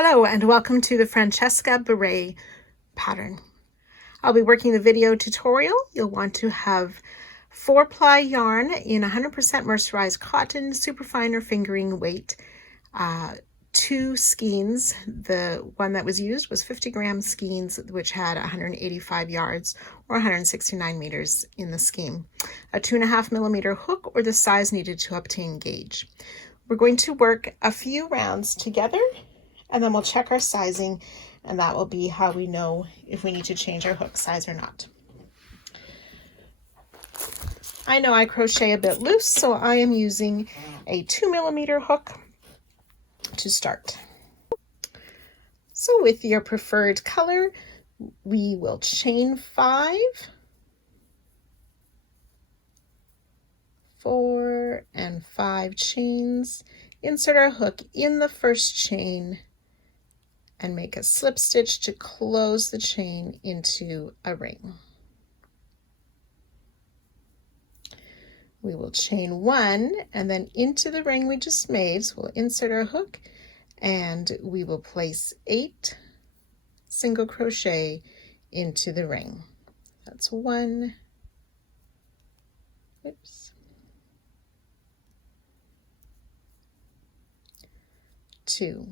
Hello and welcome to the Francesca beret pattern. I'll be working the video tutorial. You'll want to have 4-ply yarn in 100% mercerized cotton, superfine or fingering weight, 2 skeins. The one that was used was 50-gram skeins, which had 185 yards or 169 meters in the skein. A 2.5mm hook or the size needed to obtain gauge. We're going to work a few rounds together, and then we'll check our sizing, and that will be how we know if we need to change our hook size or not. I know I crochet a bit loose, so I am using a 2mm hook to start. So with your preferred color, we will chain 5, 4 and 5 chains, insert our hook in the first chain, and make a slip stitch to close the chain into a ring. We will chain 1 and then into the ring we just made, so we'll insert our hook and we will place 8 single crochet into the ring. That's 1, 2,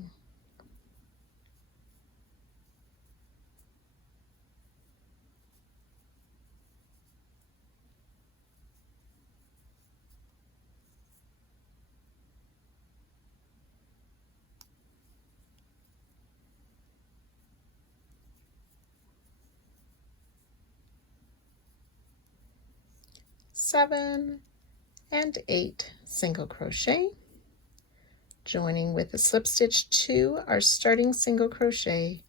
7 and 8 single crochet, joining with a slip stitch to our starting single crochet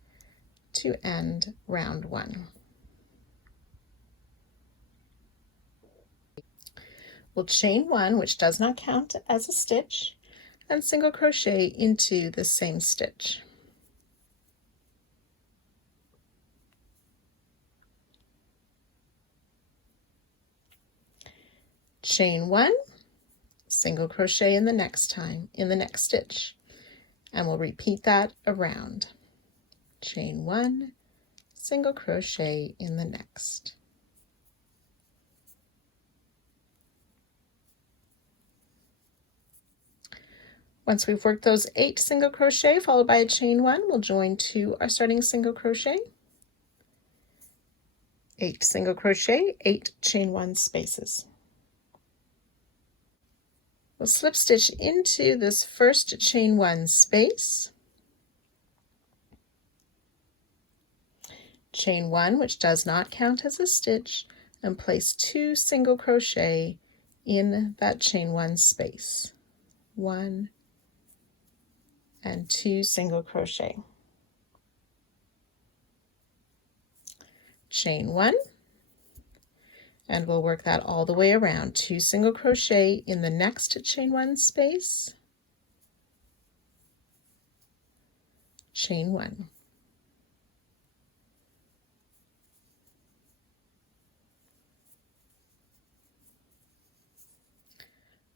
to end round 1. We'll chain 1, which does not count as a stitch, and single crochet into the same stitch. Chain 1, single crochet in the next stitch, and we'll repeat that around. Chain 1, single crochet in the next. Once we've worked those 8 single crochet followed by a chain 1, we'll join to our starting single crochet, 8 single crochet, 8 chain 1 spaces. We'll slip stitch into this first chain 1 space, chain 1, which does not count as a stitch, and place 2 single crochet in that chain 1 space. 1 and 2 single crochet. Chain 1, and we'll work that all the way around. 2 single crochet in the next chain 1 space, chain 1.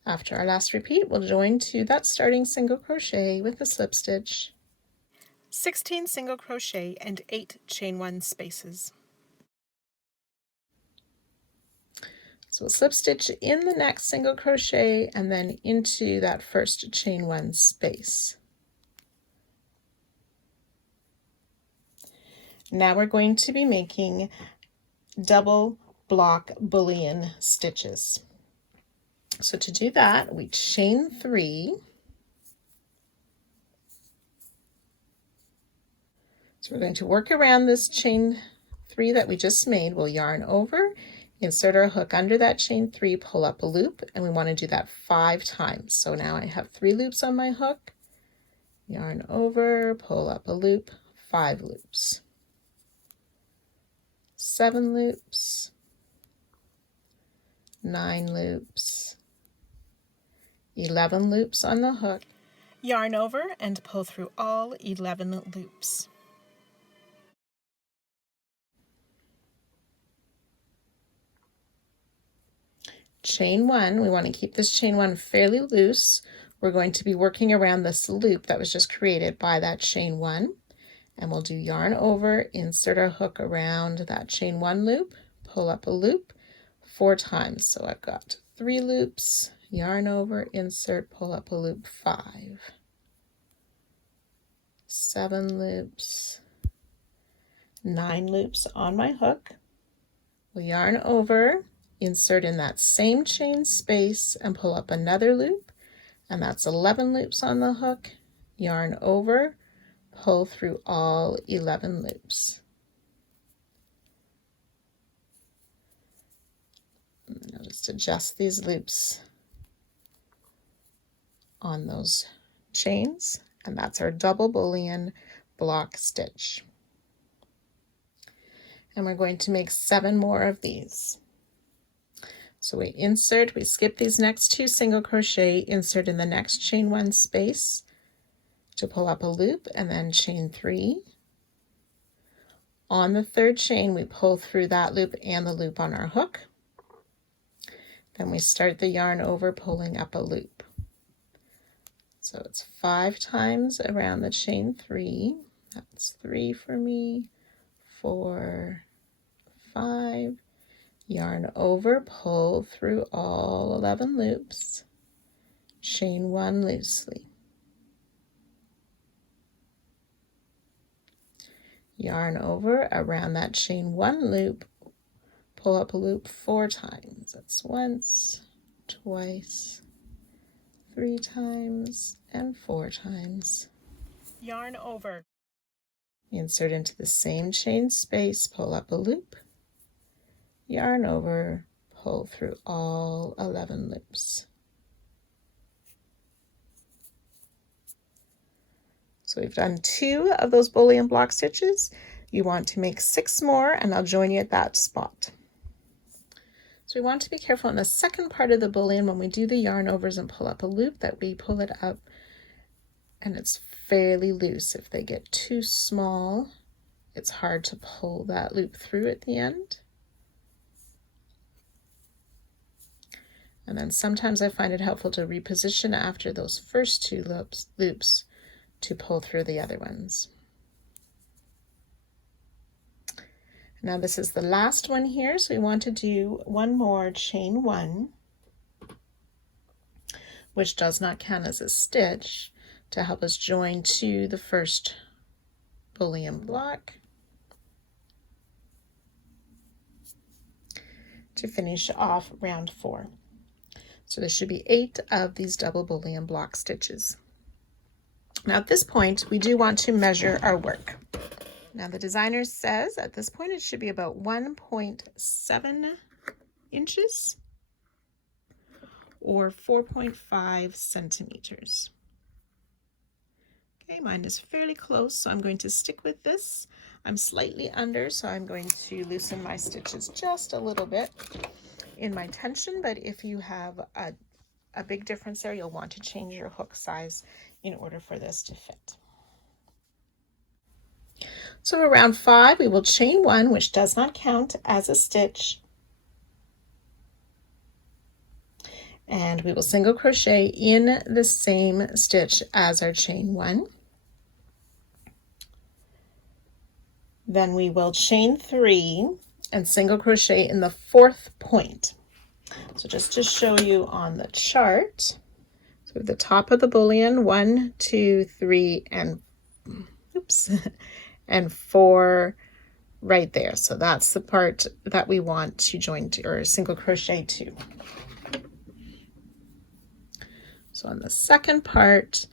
After our last repeat, we'll join to that starting single crochet with a slip stitch, 16 single crochet and 8 chain 1 spaces. So we'll slip stitch in the next single crochet and then into that first chain 1 space. Now we're going to be making double block bullion stitches. So to do that, we chain 3. So we're going to work around this chain 3 that we just made. We'll yarn over, insert our hook under that chain 3, pull up a loop, and we want to do that 5 times. So now I have 3 loops on my hook, yarn over, pull up a loop, 5 loops, 7 loops, 9 loops, 11 loops on the hook, yarn over and pull through all 11 loops. Chain 1, we want to keep this chain 1 fairly loose. we're going to be working around this loop that was just created by that chain 1, and we'll do yarn over, insert our hook around that chain 1 loop, pull up a loop 4 times. So I've got 3 loops, yarn over, insert, pull up a loop 5, 7 loops, 9 loops on my hook. We'll yarn over, insert in that same chain space, and pull up another loop, and that's 11 loops on the hook, yarn over, pull through all 11 loops. And I'll just adjust these loops on those chains, and that's our double bullion block stitch. And we're going to make 7 more of these. So we insert, we skip these next 2 single crochet, insert in the next chain 1 space to pull up a loop, and then chain 3. On the 3rd chain, we pull through that loop and the loop on our hook. Then we start the yarn over, pulling up a loop. So it's 5 times around the chain 3. That's 3 for me, 4, 5, yarn over, pull through all 11 loops, chain 1 loosely, yarn over around that chain 1 loop, pull up a loop 4 times. That's once, twice, 3 times, and 4 times. Yarn over. Insert into the same chain space, pull up a loop, yarn over, pull through all 11 loops. So we've done 2 of those bullion block stitches. You want to make 6 more, and I'll join you at that spot. So we want to be careful in the second part of the bullion when we do the yarn overs and pull up a loop that we pull it up and it's fairly loose. If they get too small, it's hard to pull that loop through at the end. And then sometimes I find it helpful to reposition after those first 2 loops to pull through the other ones. Now this is the last one here, so we want to do 1 more chain 1, which does not count as a stitch, to help us join to the first bullion block to finish off round 4. So there should be 8 of these double bullion block stitches. Now at this point, we do want to measure our work. Now the designer says at this point it should be about 1.7 inches or 4.5 centimeters. Okay, mine is fairly close, so I'm going to stick with this. I'm slightly under, so I'm going to loosen my stitches just a little bit in my tension, but if you have a big difference there, you'll want to change your hook size in order for this to fit. So around 5, we will chain 1, which does not count as a stitch, and we will single crochet in the same stitch as our chain 1. Then we will chain 3 and single crochet in the 4th point. So just to show you on the chart, so at the top of the bullion, 1, 2, 3, and oops, and 4 right there. So that's the part that we want to join to, or single crochet to. So on the second part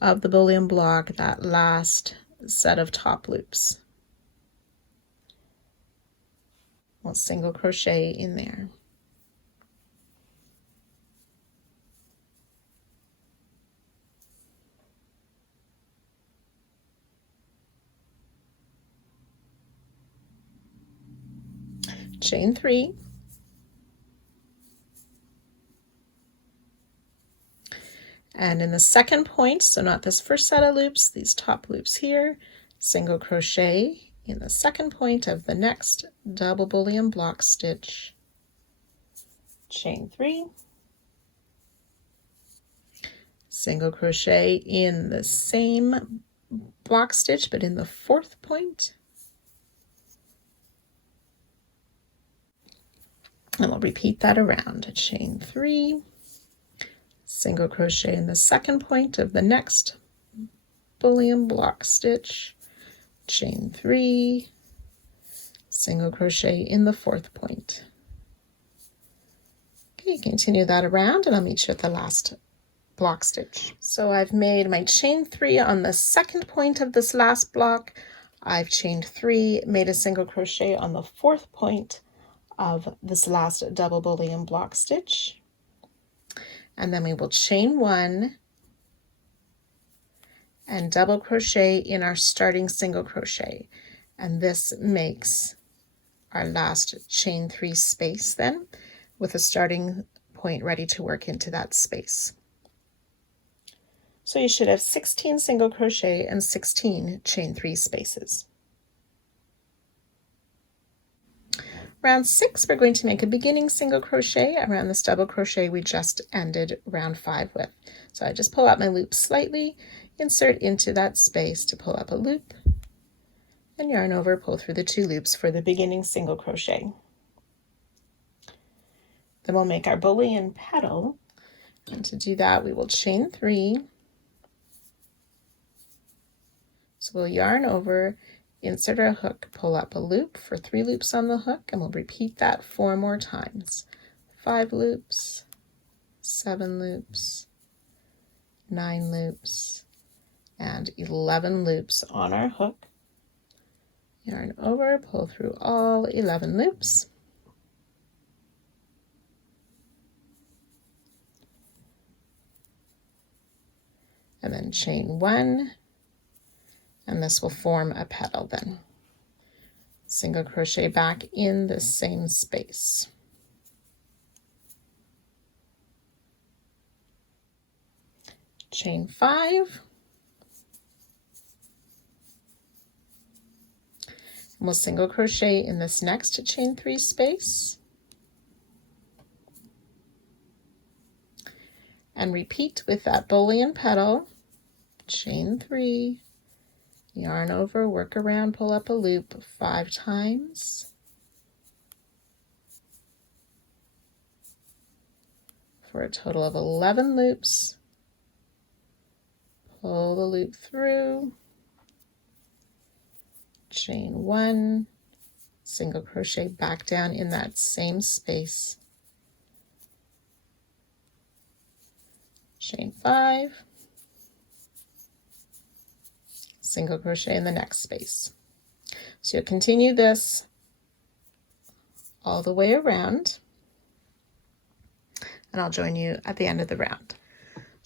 of the bullion block, that last set of top loops, we'll single crochet in there. Chain 3, and in the second point, so not this first set of loops, these top loops here, single crochet in the second point of the next double bullion block stitch, chain 3, single crochet in the same block stitch but in the 4th point, and we'll repeat that around. Chain 3, single crochet in the 2nd point of the next bullion block stitch, chain 3, single crochet in the 4th point. Okay, continue that around and I'll meet you at the last block stitch. So I've made my chain 3 on the 2nd point of this last block. I've chained 3, made a single crochet on the 4th point of this last double bullion block stitch, and then we will chain 1 and double crochet in our starting single crochet, and this makes our last chain 3 space then, with a starting point ready to work into that space. So you should have 16 single crochet and 16 chain 3 spaces. Round 6, we're going to make a beginning single crochet around this double crochet we just ended round 5 with. So I just pull out my loop slightly, insert into that space to pull up a loop, and yarn over, pull through the 2 loops for the beginning single crochet. Then we'll make our bullion petal, and to do that we will chain 3. So we'll yarn over, insert our hook, pull up a loop for 3 loops on the hook, and we'll repeat that 4 more times. 5 loops, 7 loops, 9 loops, and 11 loops on our hook. Yarn over, pull through all 11 loops. And then chain 1. And this will form a petal then. Single crochet back in the same space. Chain 5. And we'll single crochet in this next chain 3 space. And repeat with that bullion petal, chain 3, yarn over, work around, pull up a loop 5 times. For a total of 11 loops. Pull the loop through, chain 1, single crochet back down in that same space. Chain 5. Single crochet in the next space. So you'll continue this all the way around, and I'll join you at the end of the round.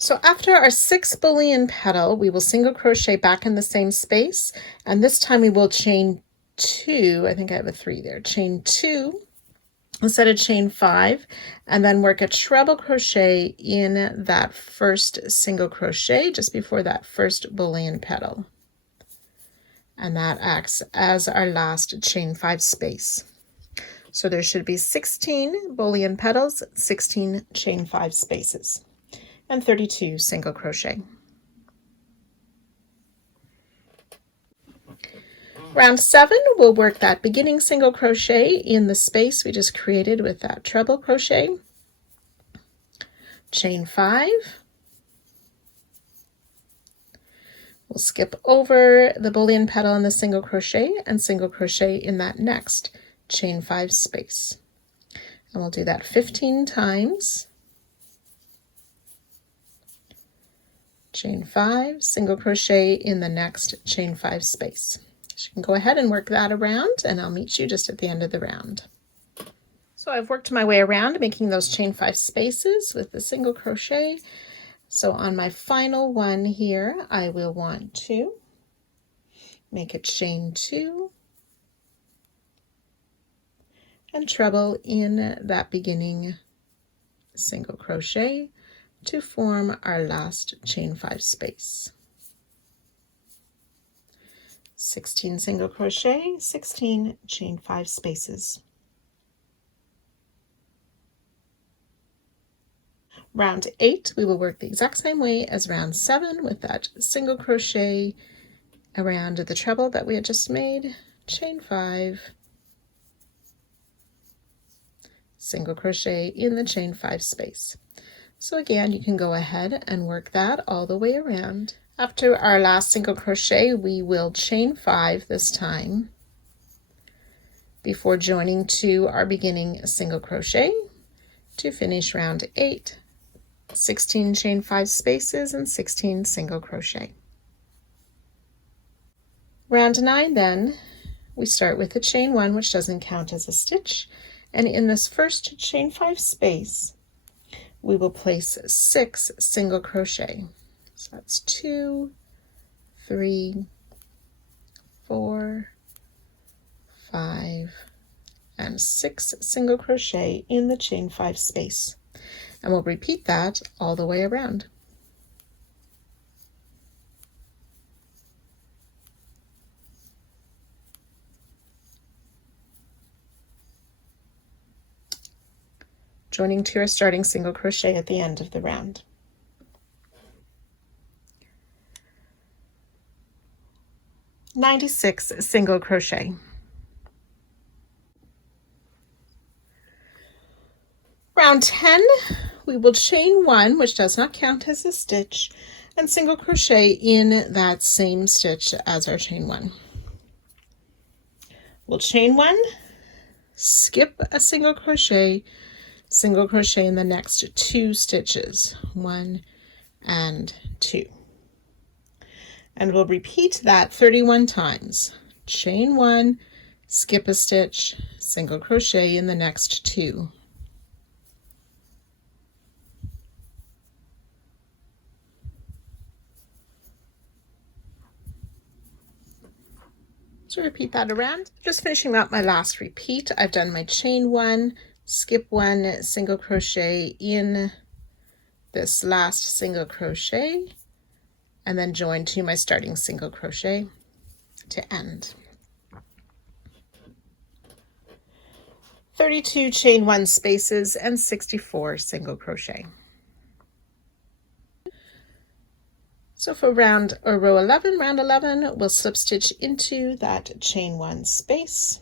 So after our 6th bullion petal, we will single crochet back in the same space, and this time we will chain 2. I think I have a 3 there. Chain 2 instead of chain 5, and then work a treble crochet in that first single crochet just before that first bullion petal. And that acts as our last chain 5 space. So there should be 16 bullion petals, 16 chain 5 spaces, and 32 single crochet. Round 7, we'll work that beginning single crochet in the space we just created with that treble crochet, chain 5. We'll skip over the bullion petal and the single crochet and single crochet in that next chain 5 space. And we'll do that 15 times. Chain 5, single crochet in the next chain 5 space. So you can go ahead and work that around, and I'll meet you just at the end of the round. So I've worked my way around making those chain 5 spaces with the single crochet. So on my final one here, I will want to make a chain 2 and treble in that beginning single crochet to form our last chain 5 space. 16 single crochet, 16 chain 5 spaces. Round 8, we will work the exact same way as round 7 with that single crochet around the treble that we had just made, chain 5, single crochet in the chain 5 space. So again, you can go ahead and work that all the way around. After our last single crochet, we will chain 5 this time before joining to our beginning single crochet to finish round 8, 16 chain 5 spaces and 16 single crochet. Round 9 then, we start with a chain 1, which doesn't count as a stitch, and in this first chain 5 space we will place 6 single crochet. So that's 2, 3, 4, 5, and 6 single crochet in the chain 5 space, and we'll repeat that all the way around. Joining to our starting single crochet at the end of the round. "96 single crochet. Round 10, we will chain 1, which does not count as a stitch, and single crochet in that same stitch as our chain 1. We'll chain 1, skip a single crochet in the next 2 stitches, 1 and 2. And we'll repeat that 31 times. Chain 1, skip a stitch, single crochet in the next 2. So repeat that around. Just finishing up my last repeat, I've done my chain 1, skip 1, single crochet in this last single crochet, and then join to my starting single crochet to end. 32 chain 1 spaces and 64 single crochet. So for round 11, we'll slip stitch into that chain 1 space,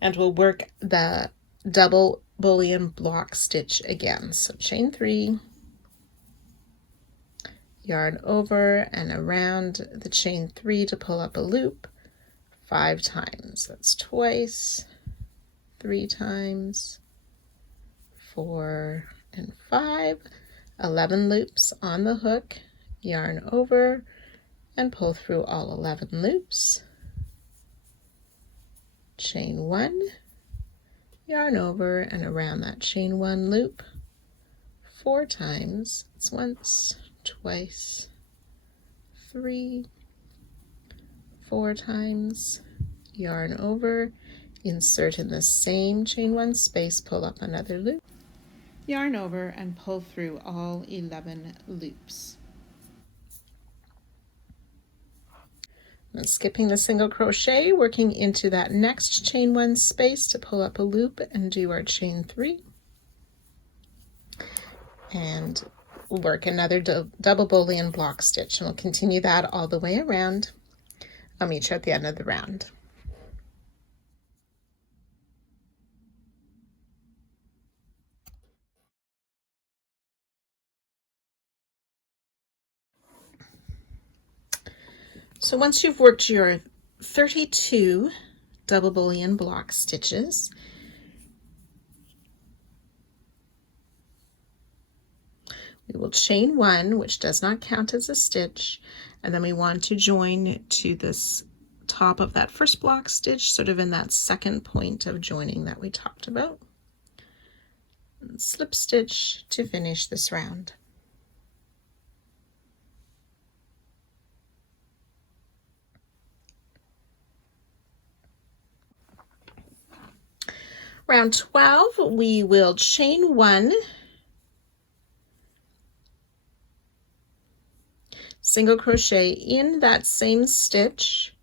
and we'll work the double bullion block stitch again. So chain 3, yarn over and around the chain 3 to pull up a loop 5 times. That's twice, 3 times, 4 and 5, 11 loops on the hook, yarn over and pull through all 11 loops, chain 1, yarn over and around that chain 1 loop 4 times. It's once, twice, 3, 4 times, yarn over, insert in the same chain 1 space, pull up another loop, yarn over and pull through all 11 loops. And skipping the single crochet, working into that next chain 1 space to pull up a loop and do our chain 3. And we'll work another double bullion block stitch, and we'll continue that all the way around. I'll meet you at the end of the round. So once you've worked your 32 double bullion block stitches, we will chain 1, which does not count as a stitch, and then we want to join to this top of that first block stitch, sort of in that second point of joining that we talked about, and slip stitch to finish this round. Round 12, we will chain 1, single crochet in that same stitch,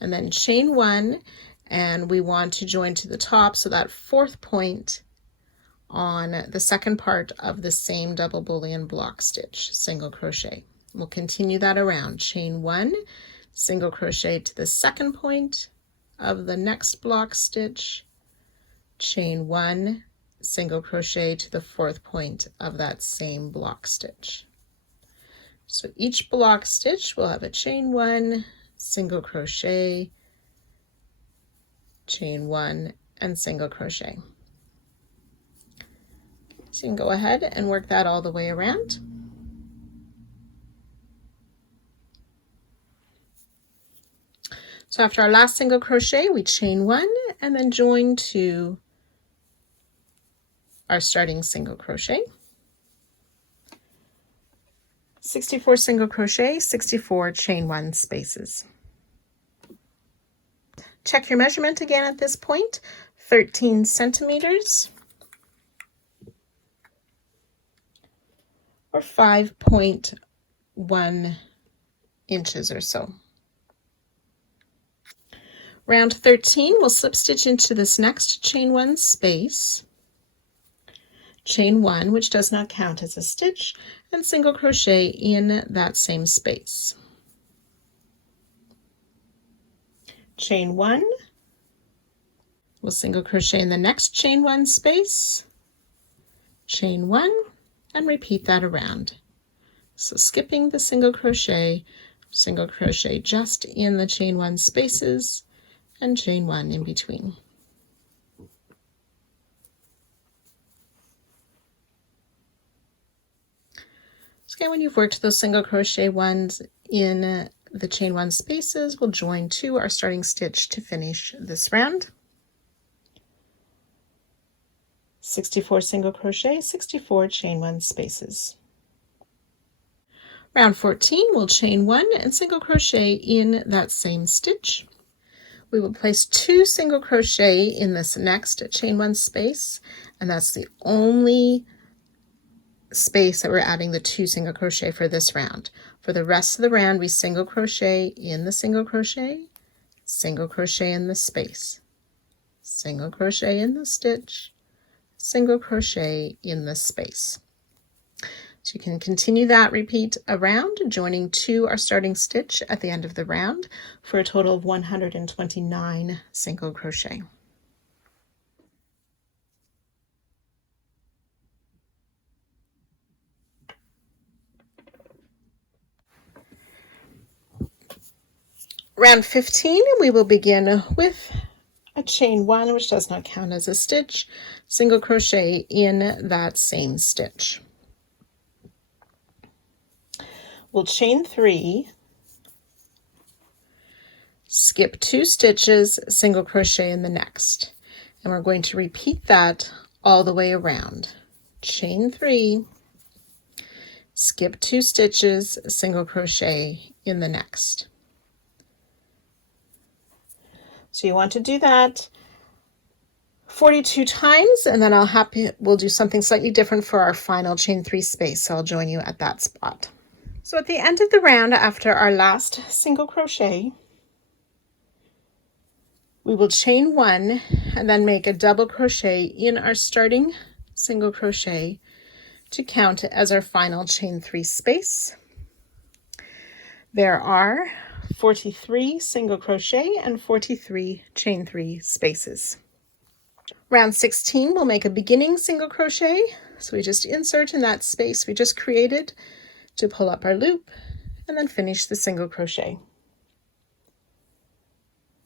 and then chain 1, and we want to join to the top, so that fourth point on the second part of the same double boolean block stitch, single crochet. We'll continue that around, chain 1, single crochet to the second point of the next block stitch, chain 1, single crochet to the fourth point of that same block stitch. So each block stitch will have a chain 1, single crochet, chain 1, and single crochet. So you can go ahead and work that all the way around. So after our last single crochet, we chain 1 and then join to our starting single crochet. 64 single crochet, 64 chain 1 spaces. Check your measurement again at this point, 13 centimeters or 5.1 inches or so. Round 13, we'll slip stitch into this next chain 1 space, chain 1, which does not count as a stitch, and single crochet in that same space. Chain 1, we'll single crochet in the next chain 1 space, chain 1, and repeat that around. So skipping the single crochet just in the chain 1 spaces, and chain 1 in between. Okay, when you've worked those single crochet ones in the chain 1 spaces, we'll join to our starting stitch to finish this round. 64 single crochet, 64 chain 1 spaces. Round 14, we'll chain 1 and single crochet in that same stitch. We will place 2 single crochet in this next chain 1 space, and that's the only space that we're adding the 2 single crochet for this round. For the rest of the round, we single crochet in the single crochet in the space, single crochet in the stitch, single crochet in the space. So you can continue that repeat around, joining to our starting stitch at the end of the round for a total of 129 single crochet. Round 15, we will begin with a chain 1, which does not count as a stitch, single crochet in that same stitch. We'll chain 3, skip 2 stitches, single crochet in the next, and we're going to repeat that all the way around. Chain 3, skip 2 stitches, single crochet in the next. So you want to do that 42 times, and then we'll do something slightly different for our final chain 3 space, so I'll join you at that spot. So at the end of the round, after our last single crochet, we will chain 1 and then make a double crochet in our starting single crochet to count as our final chain 3 space. There are 43 single crochet and 43 chain 3 spaces. Round 16, we'll make a beginning single crochet. So we just insert in that space we just created to pull up our loop and then finish the single crochet.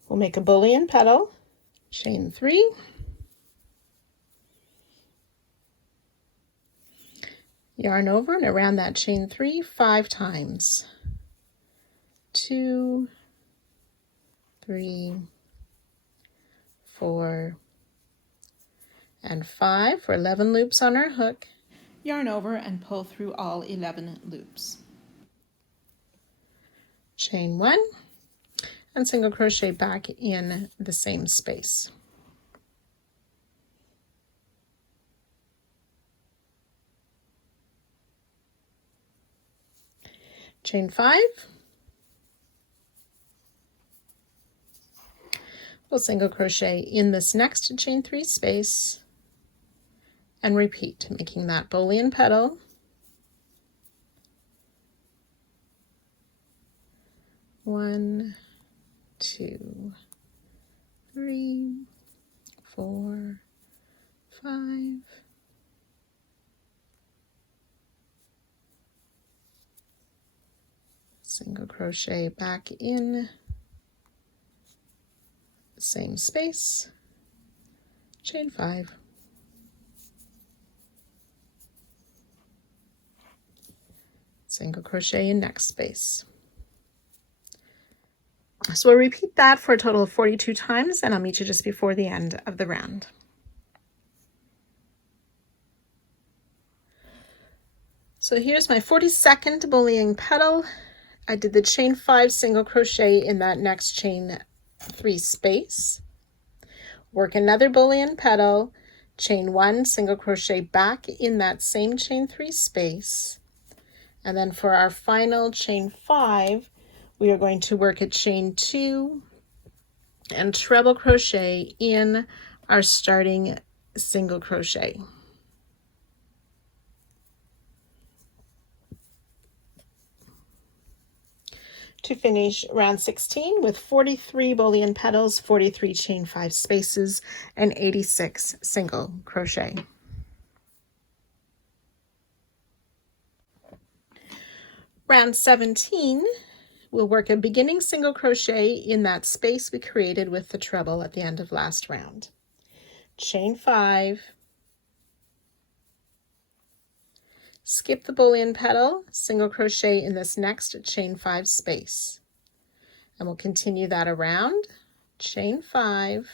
We'll make a boolean petal, chain 3, yarn over and around that chain 3 5 times. 2, 3, 4, and 5 for 11 loops on our hook. Yarn over and pull through all 11 loops. Chain 1 and single crochet back in the same space. Chain 5, We'll single crochet in this next chain 3 space and repeat, making that bullion petal. 1, 2, 3, 4, 5. Single crochet back in the same space, chain 5. Single crochet in next space. So we'll repeat that for a total of 42 times, and I'll meet you just before the end of the round. So here's my 42nd bullying petal. I did the chain 5 single crochet in that next chain 3 space. Work another bullion petal, chain 1 single crochet back in that same chain 3 space. And then for our final chain 5, we are going to work a chain 2 and treble crochet in our starting single crochet. To finish round 16 with 43 bullion petals, 43 chain 5 spaces, and 86 single crochet. Round 17, we'll work a beginning single crochet in that space we created with the treble at the end of last round. Chain 5, skip the bullion petal, single crochet in this next chain 5 space, and we'll continue that around. Chain 5,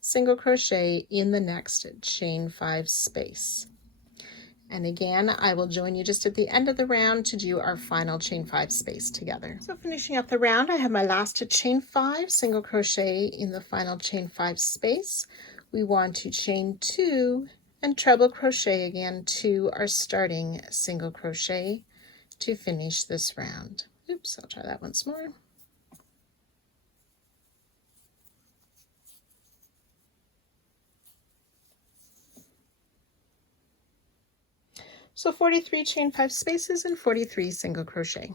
single crochet in the next chain 5 space. And again, I will join you just at the end of the round to do our final chain 5 space together. So finishing up the round, I have my last chain 5 single crochet in the final chain 5 space. We want to chain 2 and treble crochet again to our starting single crochet to finish this round. Oops, I'll try that once more. So 43 chain 5 spaces and 43 single crochet.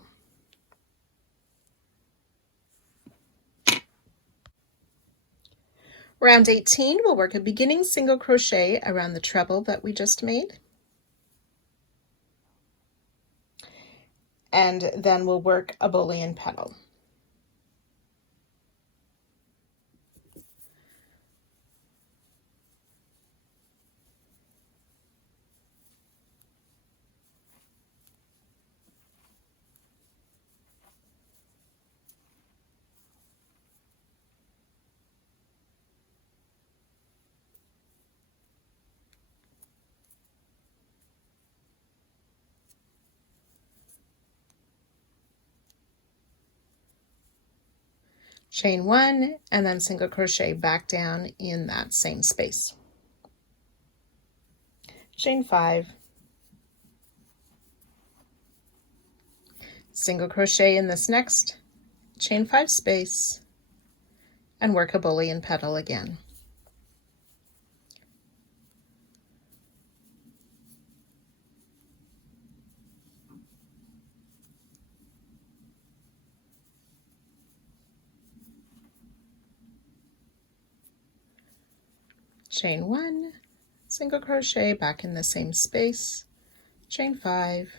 Round 18, we'll work a beginning single crochet around the treble that we just made. And then we'll work a bullion petal. Chain 1 and then single crochet back down in that same space. Chain 5, single crochet in this next chain 5 space, and work a bullion petal again. Chain 1, single crochet back in the same space, chain 5,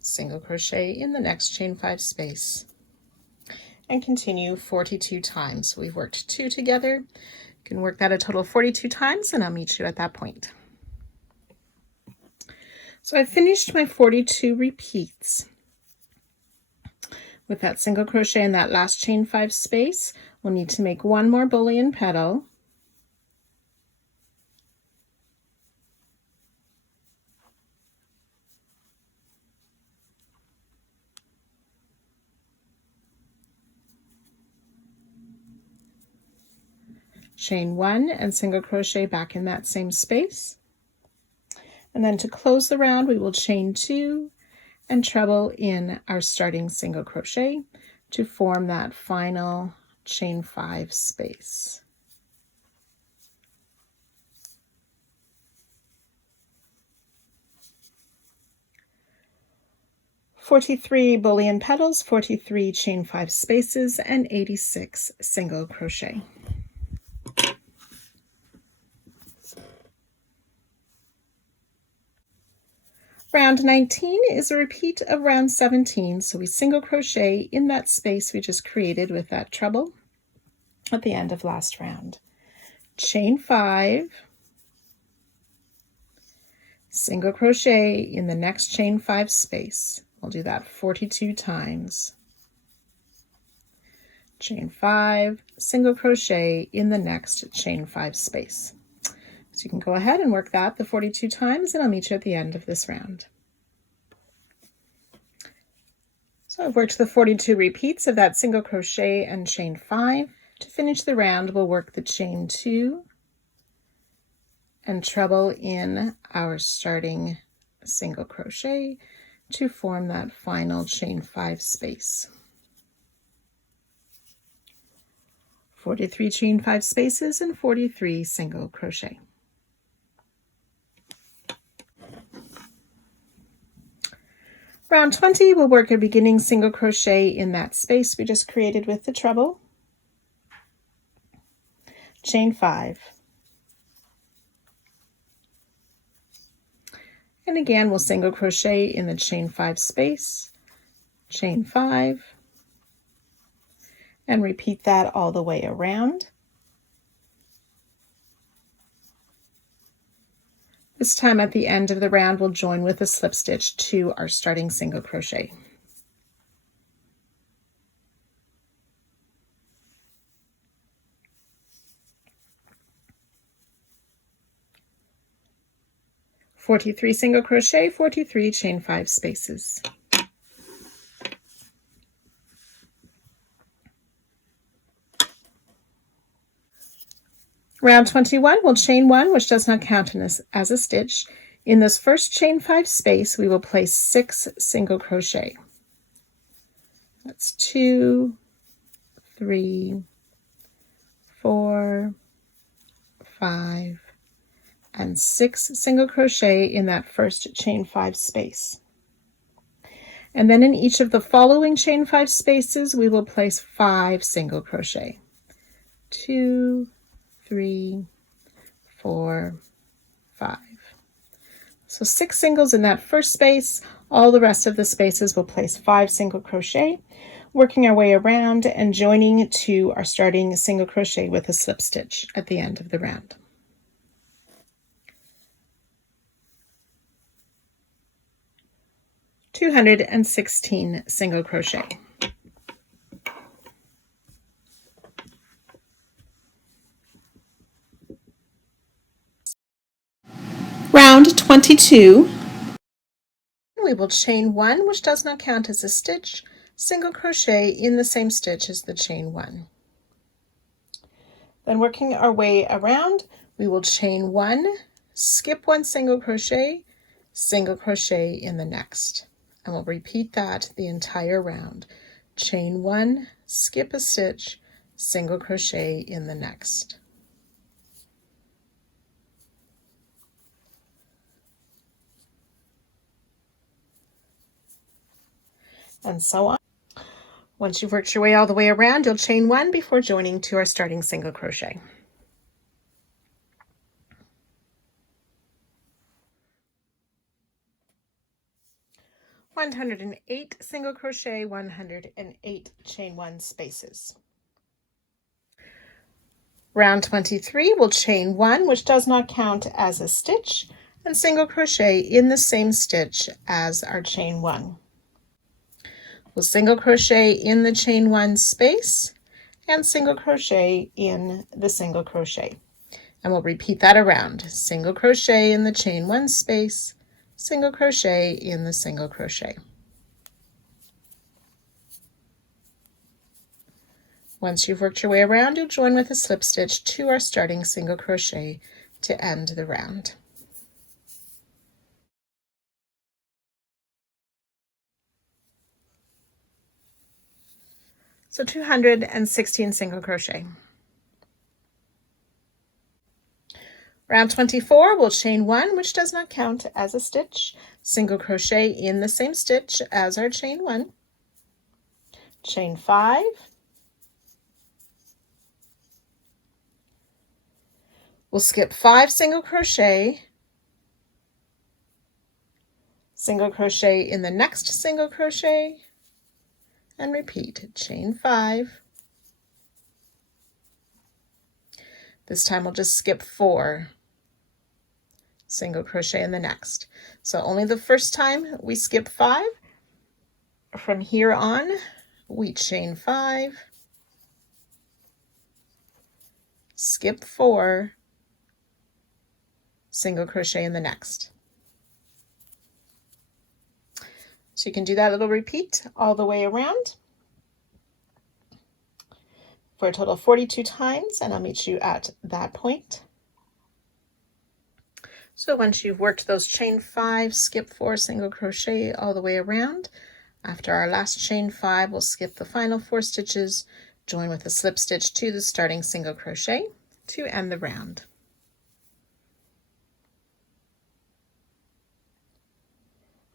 single crochet in the next chain 5 space, and continue 42 times. We've worked 2 together. You can work that a total of 42 times, and I'll meet you at that point. So I finished my 42 repeats. With that single crochet in that last chain 5 space, we'll need to make one more bullion petal. Chain 1 and single crochet back in that same space. And then to close the round, we will chain 2 and treble in our starting single crochet to form that final chain 5 space. "43 bullion petals, 43 chain 5 spaces, and 86 single crochet. Round 19 is a repeat of round 17, so we single crochet in that space we just created with that treble at the end of last round. Chain 5, single crochet in the next chain 5 space. I'll do that 42 times. Chain 5, single crochet in the next chain 5 space. So you can go ahead and work that the 42 times, and I'll meet you at the end of this round. So I've worked the 42 repeats of that single crochet and chain 5. To finish the round, we'll work the chain 2 and treble in our starting single crochet to form that final chain 5 space. 43 chain 5 spaces and 43 single crochet. Round 20, we'll work a beginning single crochet in that space we just created with the treble. Chain 5. And again, we'll single crochet in the chain 5 space, chain 5, and repeat that all the way around. This time at the end of the round, we'll join with a slip stitch to our starting single crochet. "43 single crochet, 43 chain 5 spaces. Round 21, we'll chain 1, which does not count as a stitch. In this first chain 5 space, we will place 6 single crochet. That's 2, 3, 4, 5, and 6 single crochet in that first chain 5 space. And then in each of the following chain 5 spaces, we will place 5 single crochet. 2, 3, 4, 5. So 6 singles in that first space. All the rest of the spaces will place 5 single crochet, working our way around and joining to our starting single crochet with a slip stitch at the end of the round. "216 single crochet. Round 22, we will chain 1, which does not count as a stitch, single crochet in the same stitch as the chain 1. Then working our way around, we will chain 1, skip 1 single crochet in the next. And we'll repeat that the entire round. Chain 1, skip a stitch, single crochet in the next. And so on. Once you've worked your way all the way around, you'll chain 1 before joining to our starting single crochet. "108 single crochet, 108 chain 1 spaces. Round 23, we'll chain 1, which does not count as a stitch, and single crochet in the same stitch as our chain 1. We'll single crochet in the chain 1 space and single crochet in the single crochet. And we'll repeat that around. Single crochet in the chain 1 space, single crochet in the single crochet. Once you've worked your way around, you'll join with a slip stitch to our starting single crochet to end the round. So 216 single crochet. Round 24, we'll chain 1, which does not count as a stitch, single crochet in the same stitch as our chain 1, chain 5, we'll skip 5 single crochet in the next single crochet, and repeat, chain 5. This time we'll just skip 4 single crochet in the next. So only the first time we skip 5. From here on, we chain 5, skip 4, single crochet in the next. So you can do that little repeat all the way around for a total of 42 times, and I'll meet you at that point. So once you've worked those chain 5, skip 4 single crochet all the way around, after our last chain 5, we'll skip the final 4 stitches, join with a slip stitch to the starting single crochet to end the round.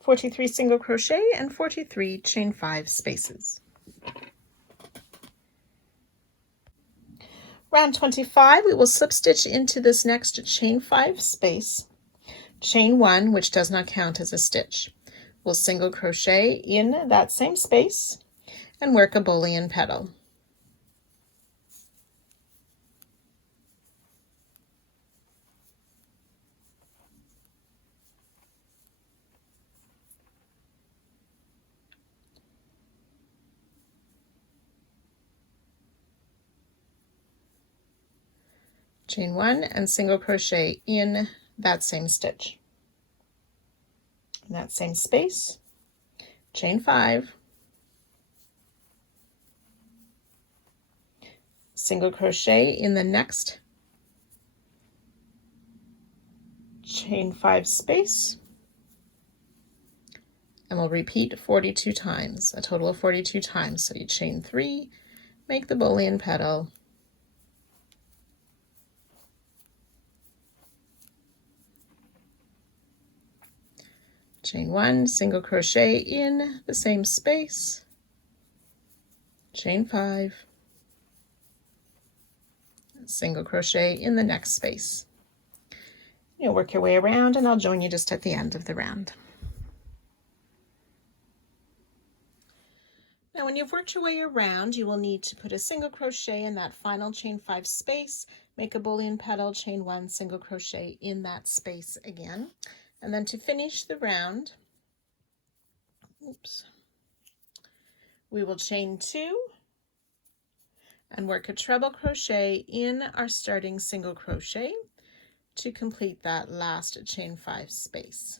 (43) single crochet and 43 chain 5 spaces. Round 25, we will slip stitch into this next chain 5 space, chain 1, which does not count as a stitch. We'll single crochet in that same space and work a bullion petal. Chain 1 and single crochet in that same stitch. In that same space, chain 5, single crochet in the next chain 5 space, and we'll repeat 42 times, a total of 42 times. So you chain 3, make the bullion petal, chain 1, single crochet in the same space, chain 5, single crochet in the next space. You'll work your way around, and I'll join you just at the end of the round. Now when you've worked your way around, you will need to put a single crochet in that final chain 5 space, make a bullion petal, chain 1, single crochet in that space again. And then to finish the round, we will chain 2 and work a treble crochet in our starting single crochet to complete that last chain 5 space.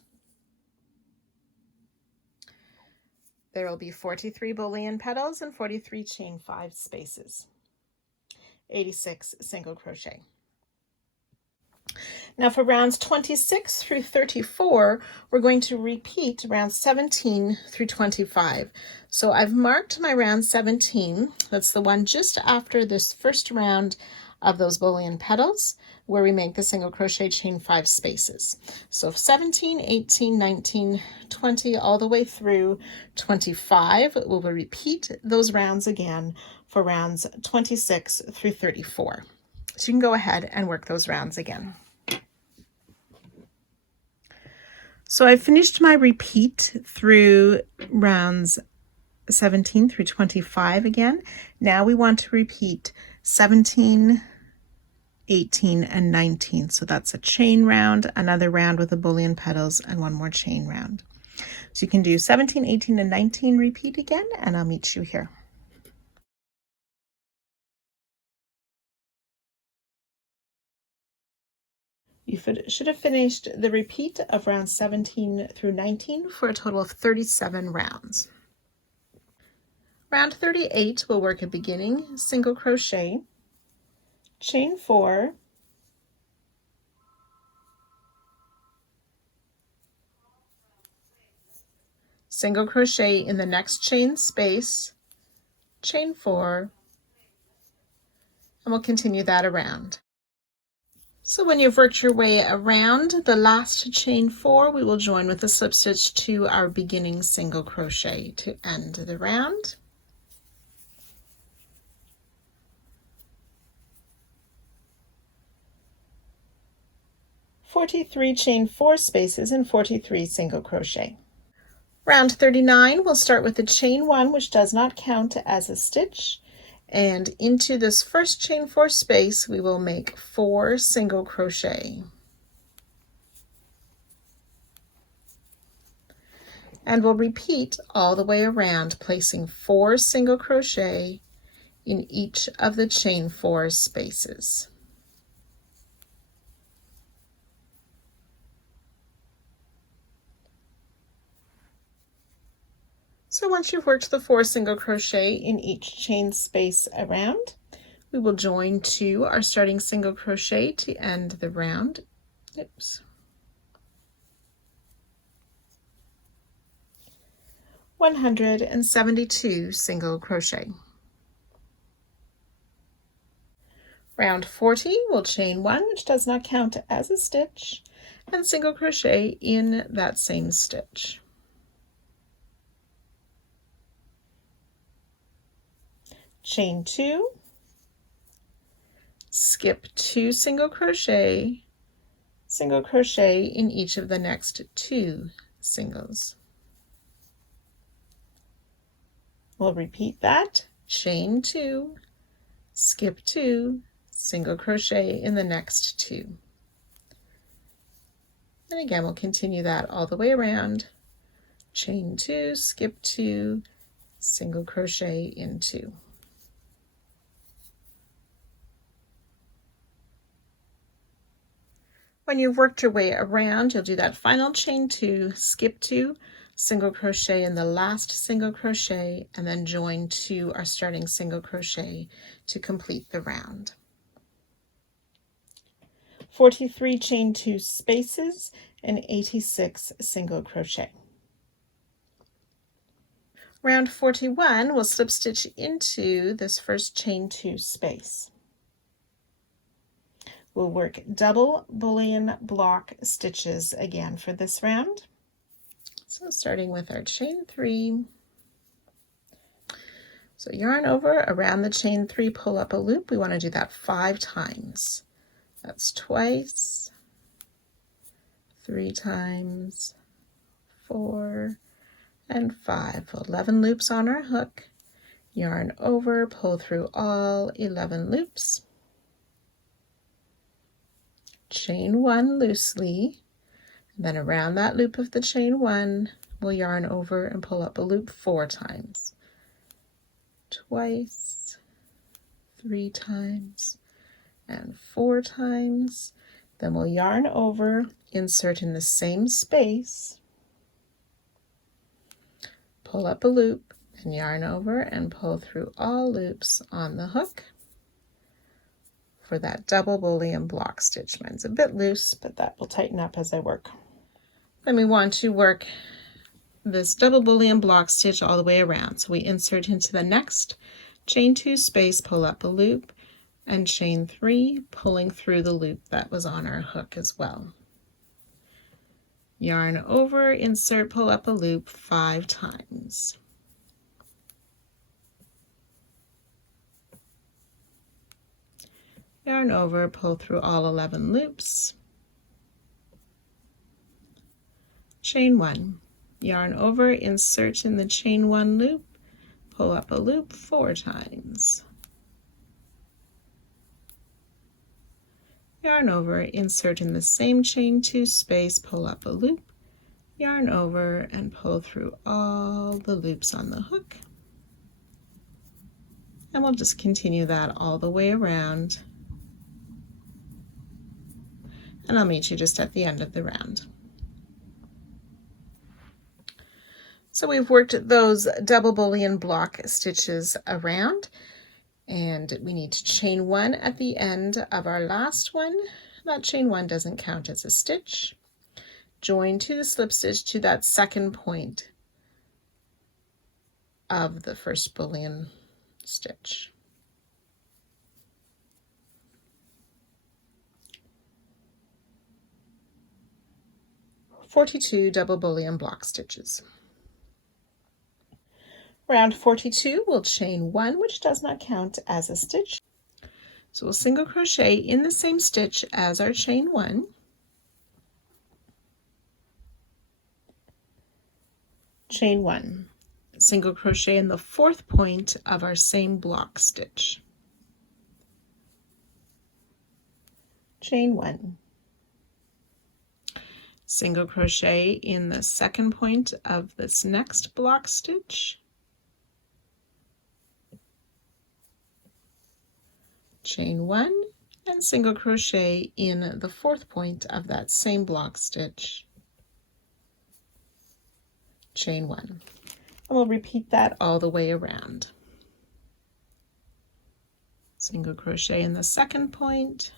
There will be 43 bullion petals and 43 chain 5 spaces, 86 single crochet. Now for rounds 26 through 34, we're going to repeat rounds 17 through 25. So I've marked my round 17. That's the one just after this first round of those bullion petals, where we make the single crochet, chain 5 spaces. So 17, 18, 19, 20, all the way through 25, we will repeat those rounds again for rounds 26 through 34. So you can go ahead and work those rounds again. So I finished my repeat through rounds 17 through 25 again. Now we want to repeat 17, 18, and 19. So that's a chain round, another round with the bullion petals, and one more chain round. So you can do 17, 18, and 19, repeat again, and I'll meet you here. You should have finished the repeat of rounds 17 through 19 for a total of 37 rounds. Round 38, we'll work a beginning single crochet, chain 4, single crochet in the next chain space, chain 4, and we'll continue that around. So when you've worked your way around the last chain 4, we will join with a slip stitch to our beginning single crochet to end the round. "43 chain 4 spaces and 43 single crochet. Round 39, we'll start with a chain 1, which does not count as a stitch, and into this first chain 4 space we will make 4 single crochet. And we'll repeat all the way around, placing 4 single crochet in each of the chain 4 spaces. So once you've worked the 4 single crochet in each chain space around, we will join to our starting single crochet to end the round. Oops. 172 single crochet. Round 40, we'll chain 1, which does not count as a stitch, and single crochet in that same stitch. Chain 2, skip 2 single crochet in each of the next 2 singles. We'll repeat that, chain 2, skip 2, single crochet in the next 2. And again, we'll continue that all the way around, chain 2, skip 2, single crochet in 2. When you've worked your way around, you'll do that final chain 2, skip 2, single crochet in the last single crochet, and then join to our starting single crochet to complete the round. 43 chain 2 spaces and 86 single crochet. Round 41, we'll slip stitch into this first chain 2 space. We'll work double bullion block stitches again for this round. So starting with our chain 3. So yarn over, around the chain 3, pull up a loop. We want to do that 5 times. That's twice, 3 times, 4, and 5. 11 loops on our hook. Yarn over, pull through all 11 loops. Chain 1 loosely, then around that loop of the chain 1, we'll yarn over and pull up a loop 4 times. Twice, 3 times, and 4 times. Then we'll yarn over, insert in the same space, pull up a loop, and yarn over and pull through all loops on the hook for that double bullion block stitch. Mine's a bit loose, but that will tighten up as I work. Then we want to work this double bullion block stitch all the way around. So we insert into the next chain 2 space, pull up a loop, and chain 3, pulling through the loop that was on our hook as well. Yarn over, insert, pull up a loop 5 times. Yarn over, pull through all 11 loops. Chain 1, yarn over, insert in the chain 1 loop, pull up a loop 4 times. Yarn over, insert in the same chain 2 space, pull up a loop, yarn over, and pull through all the loops on the hook. And we'll just continue that all the way around. And I'll meet you just at the end of the round. So we've worked those double bullion block stitches around, and we need to chain 1 at the end of our last one. That chain 1 doesn't count as a stitch. Join to the slip stitch to that second point of the first bullion stitch. "42 double bullion block stitches. Round 42, we'll chain 1, which does not count as a stitch. So we'll single crochet in the same stitch as our chain 1. Chain 1. Single crochet in the 4th point of our same block stitch. Chain 1. Single crochet in the 2nd point of this next block stitch. Chain 1 and single crochet in the 4th point of that same block stitch. Chain 1. And we'll repeat that all the way around. Single crochet in the 2nd point,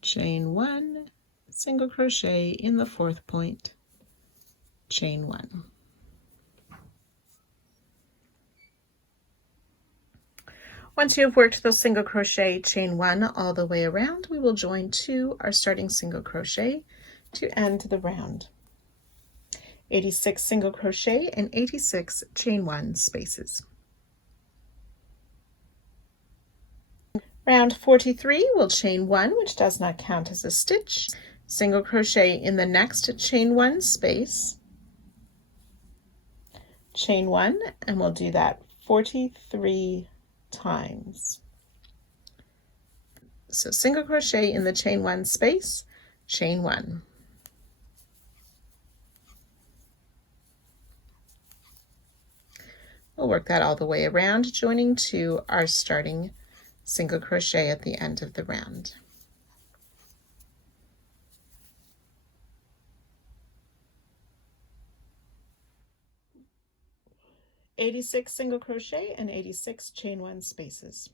chain 1, single crochet in the 4th point, chain 1. Once you have worked those single crochet chain 1 all the way around, we will join 2 our starting single crochet to end the round. 86 single crochet and 86 chain 1 spaces. Round 43, we'll chain 1, which does not count as a stitch, single crochet in the next chain 1 space, chain 1, and we'll do that 43 times. So single crochet in the chain 1 space, chain 1. We'll work that all the way around, joining 2 our starting single crochet at the end of the round. "86 single crochet and 86 chain 1 spaces.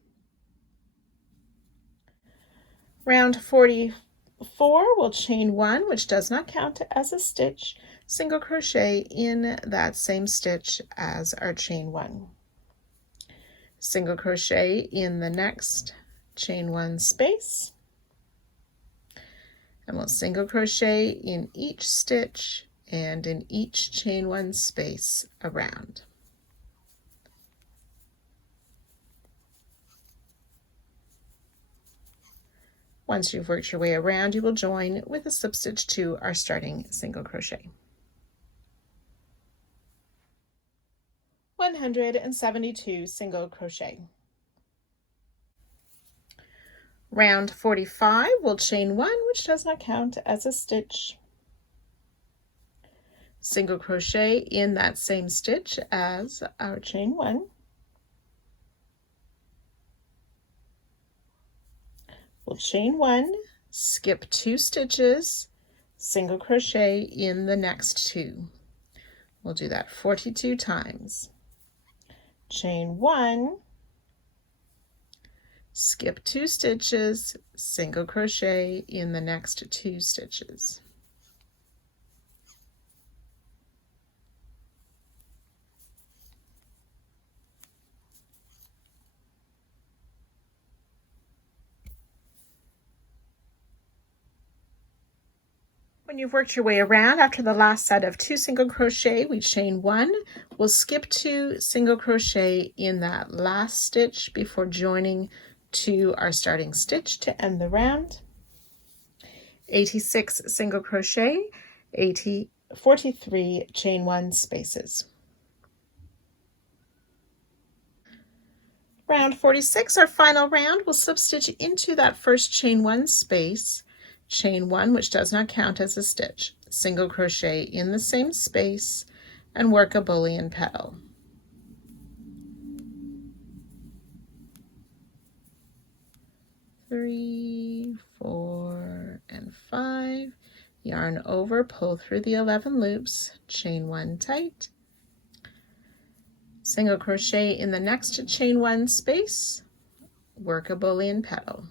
Round 44, we'll chain 1, which does not count as a stitch, single crochet in that same stitch as our chain 1. Single crochet in the next chain 1 space, and we'll single crochet in each stitch and in each chain 1 space around. Once you've worked your way around, you will join with a slip stitch to our starting single crochet. 172 single crochet. Round 45, we'll chain 1, which does not count as a stitch, single crochet in that same stitch as our chain 1. We'll chain 1, skip 2 stitches, single crochet in the next 2. We'll do that 42 times. Chain 1, skip 2 stitches, single crochet in the next 2 stitches. When you've worked your way around, after the last set of 2 single crochet, we chain 1. We'll skip 2 single crochet in that last stitch before joining to our starting stitch to end the round. 86 single crochet, 43 chain 1 spaces. Round 46, our final round, we'll slip stitch into that first chain 1 space, chain 1, which does not count as a stitch, single crochet in the same space, and work a bullion petal. Three, 4, and 5. Yarn over, pull through the 11 loops, chain 1 tight, single crochet in the next chain 1 space, work a bullion petal.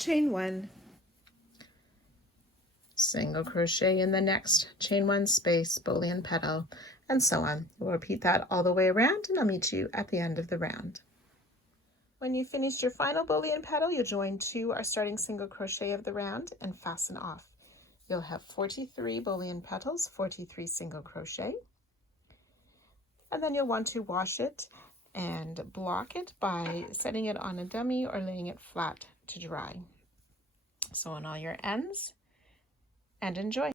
chain 1, single crochet in the next, chain 1 space, bullion petal, and so on. We'll repeat that all the way around, and I'll meet you at the end of the round. When you finished your final bullion petal, you'll join 2 our starting single crochet of the round and fasten off. You'll have 43 bullion petals, 43 single crochet, and then you'll want to wash it and block it by setting it on a dummy or laying it flat to dry. Sew on all your ends and enjoy.